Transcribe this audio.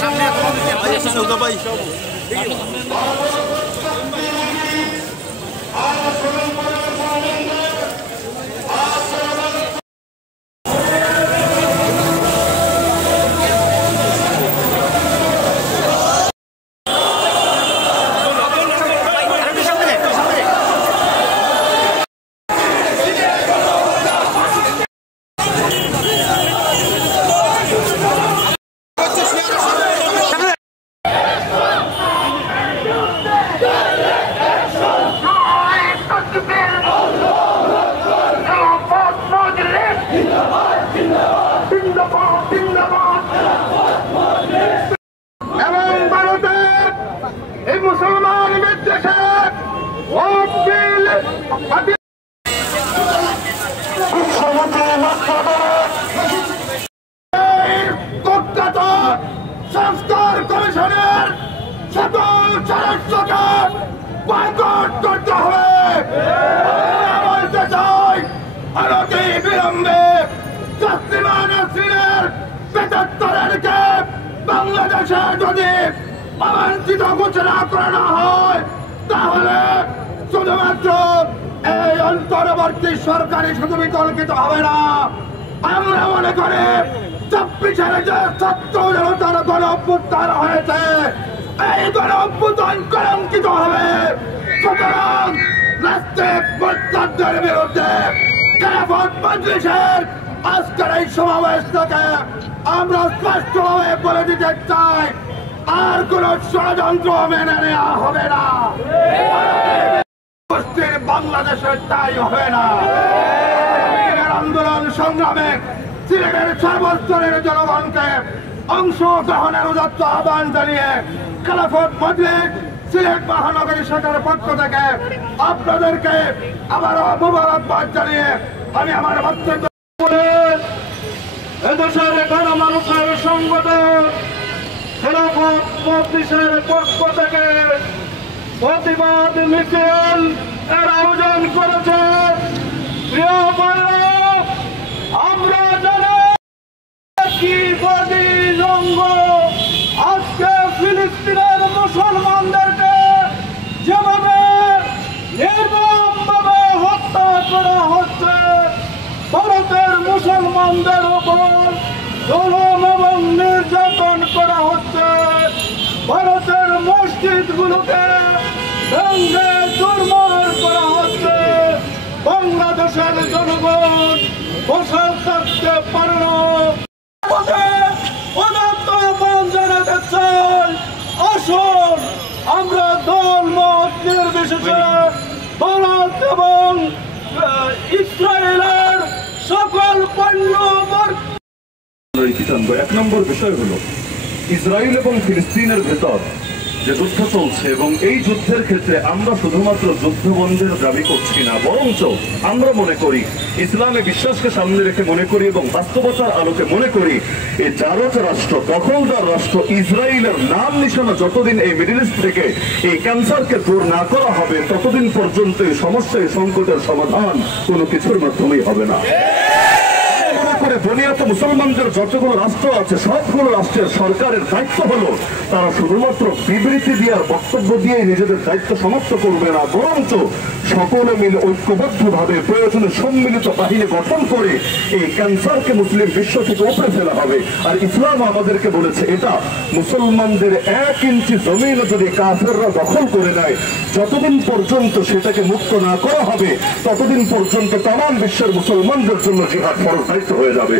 সামনে মুসলমান বিদ্বেষে সংস্কার কমিশনের সকল সদস্যকে বয়কট করতে হবে। বলতে চাই অনতি বিলম্বে তসলিমা নাসরিনের ৭৫-কে বাংলাদেশে যদি অবাঞ্ছিত ঘোষণা করানো হয় তাহলে শুধুমাত্র এই অন্তর্বর্তী সরকারি শুধু বিতর্কিত হবে না, আমরা মনে করি ২৬-এর যে ছাত্র জনতার গণ অভ্যুত্থান হয়েছে এই গণ অভ্যুত্থান কলঙ্কিত হবে। সুতরাং রাষ্ট্রিক মুরতাদদের বিরুদ্ধে খেলাফত মজলিসের আজকের এই সমাবেশ থেকে আমরা স্পষ্টভাবে বলে দিতে চাই, আর কোন ষড়যন্ত্র মেনে নেওয়া হবে না। বাংলাদেশের তাই হবে না। আন্দোলন সংগ্রামে সিলেটের সর্বস্তরের জনগণকে অংশগ্রহণের উদাত্ত আহ্বান জানিয়ে খেলাফত মজলিস সিলেট মহানগরী শাখার পক্ষ থেকে আপনাদেরকে আবারও মুবারকবাদ জানিয়ে আমি আমার বক্তব্য এদেশের গণমানুষের সংগঠন খেলাফত মজলিসের পক্ষ থেকে প্রতিবাদ মিছিল এর আয়োজন করেছে। প্রিয় ভাইরা, আমরা জানি কি বদিনঙ্গ আজকে ফিলিস্তিনের মুসলমানদেরকে যেভাবে নির্মমভাবে হত্যা করা হচ্ছে, ভারতের মুসলমানদের উপর জুলুম এবং নির্যাতন করা হচ্ছে, ভারতের মসজিদগুলোকে ভেঙে চুরমার করা হচ্ছে, বাংলাদেশের জনগণ বসে থাকতে পারে না। জানাতে চাই, আসুন আমরা দল মত নির্বিশেষে ভারত এবং ইসরায়েলের সকল পণ্য ১ নম্বর বিষয় হলো ইসরায়েল এবং ফিলিস্তিনের ভেতর যে যুদ্ধ চলছে এবং এই যুদ্ধের ক্ষেত্রে আমরা শুধুমাত্র যুদ্ধ বন্ধের দাবি করছি না, বরঞ্চ আমরা মনে করি ইসলামে বিশ্বাসকে সামনে রেখে মনে করি এবং বাস্তবতার আলোকে মনে করি এই জারজ রাষ্ট্র, দখলদার রাষ্ট্র ইসরায়েলের নাম নিশানা যতদিন এই মিডল ইস্ট থেকে এই ক্যান্সারকে দূর না করা হবে ততদিন পর্যন্ত এই সমস্যা, এই সংকটের সমাধান কোনো কিছুর মাধ্যমেই হবে না। দুনিয়াতে মুসলমানদের যতগুলো রাষ্ট্র আছে সবগুলো রাষ্ট্রের সরকারের দায়িত্ব হলো তারা শুধুমাত্র বিবৃতি দেওয়ার বক্তব্য দিয়ে নিজেদের দায়িত্ব সমাপ্ত করবে না, বরঞ্চ সকলে মিলে ঐক্যবদ্ধভাবে প্রয়োজনে সম্মিলিত বাহিনী গঠন করে এই ক্যান্সারকে মুসলিম বিশ্ব থেকে উপরে ফেলা হবে। আর ইসলাম আমাদেরকে বলেছে এটা মুসলমানদের ১ ইঞ্চি জমিন যদি কাফেররা দখল করে নেয় যতদিন পর্যন্ত সেটাকে মুক্ত না করা হবে ততদিন পর্যন্ত তামাম বিশ্বের মুসলমানদের জন্য জিহাদ ফরজ দায়িত্ব হয়ে যাবে।